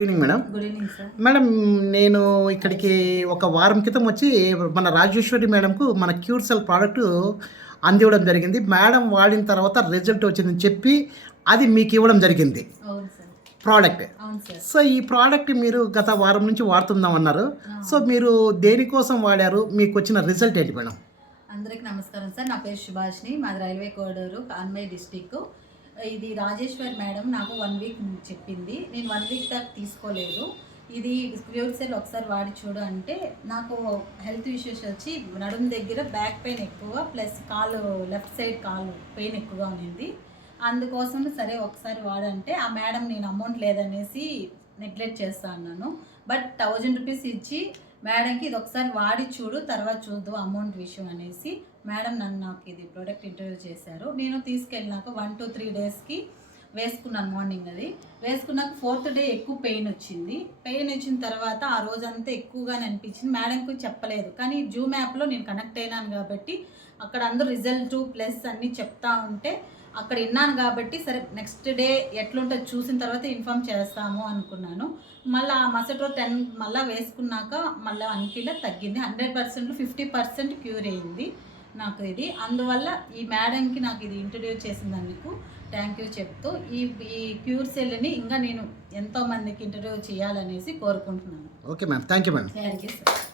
Evening madam. Good evening sir. Madam నేను ఇక్కడికి ఒక వారం క్రితం వచ్చి మన రాజేశ్వరి మేడంకు మన క్యూర్ సెల్ ప్రోడక్ట్ అందివ్వడం జరిగింది. మేడం వాడిన తర్వాత రిజల్ట్ వచ్చిందని చెప్పి అది మీకు ఇవ్వడం జరిగింది అవును సార్. ప్రోడక్ట్. అవును సార్. సో ఈ ప్రోడక్ట్ మీరు గత వారం నుంచి వాడుతుందామన్నారు. ఆ. సో మీరు దేనికోసం వాడారు? మీకు వచ్చిన రిజల్ట్ ఏంటి మేడం? అందరికి నమస్కారం సార్. నా పేరు సుభాష్ని, మాది రైల్వే కోడూరు, కాన్మై డిస్టిక్. ఇది రాజేశ్వర్ మేడం నాకు 1 వీక్ చెప్పింది. నేను 1 వీక్ దాకా తీసుకోలేదు. ఇది క్యూర్ సెల్ ఒకసారి వాడి చూడు అంటే నాకు హెల్త్ ఇష్యూస్ వచ్చి నడుము దగ్గర బ్యాక్ పెయిన్ ఎక్కువ, ప్లస్ కాలు లెఫ్ట్ సైడ్ కాలు పెయిన్ ఎక్కువగా ఉంది. అందుకోసం సరే ఒకసారి వాడంటే ఆ మేడం నేను అమౌంట్ లేదనేసి నెగ్లెక్ట్ చేస్తా అన్నాను. బట్ 1000 రూపీస్ ఇచ్చి మేడంకి ఇది ఒకసారి వాడి చూడు, తర్వాత చూద్దాం అమౌంట్ విషయం అనేసి మేడం నాకు ఇది ప్రోడక్ట్ ఇంటర్వ్యూ చేశారు. నేను తీసుకెళ్ళినాక 1 to 3 డేస్కి వేసుకున్నాను. మార్నింగ్ అది వేసుకున్నాక 4th డే ఎక్కువ పెయిన్ వచ్చింది. పెయిన్ వచ్చిన తర్వాత ఆ రోజంతా ఎక్కువగానే అనిపించింది. మేడంకి చెప్పలేదు, కానీ జూమ్ యాప్లో నేను కనెక్ట్ అయినాను కాబట్టి అక్కడ అందరూ రిజల్ట్ ప్లస్ అన్నీ చెప్తా ఉంటే అక్కడ విన్నాను కాబట్టి సరే నెక్స్ట్ డే ఎట్లుంటుంది చూసిన తర్వాత ఇన్ఫామ్ చేస్తాము అనుకున్నాను. మళ్ళీ ఆ మరుసటి రోజు 10 మళ్ళీ వేసుకున్నాక మళ్ళీ అనిపిలా తగ్గింది. 100%లో 50% క్యూర్ అయింది నాకు ఇది. అందువల్ల ఈ మేడంకి నాకు ఇది ఇంట్రడ్యూస్ చేసినందుకు థ్యాంక్ యూ చెప్తూ ఈ క్యూర్ సెల్ని ఇంకా నేను ఎంతోమందికి ఇంట్రడ్యూస్ చేయాలనేసి కోరుకుంటున్నాను. Okay ma'am, thank you madam. Thank you sir.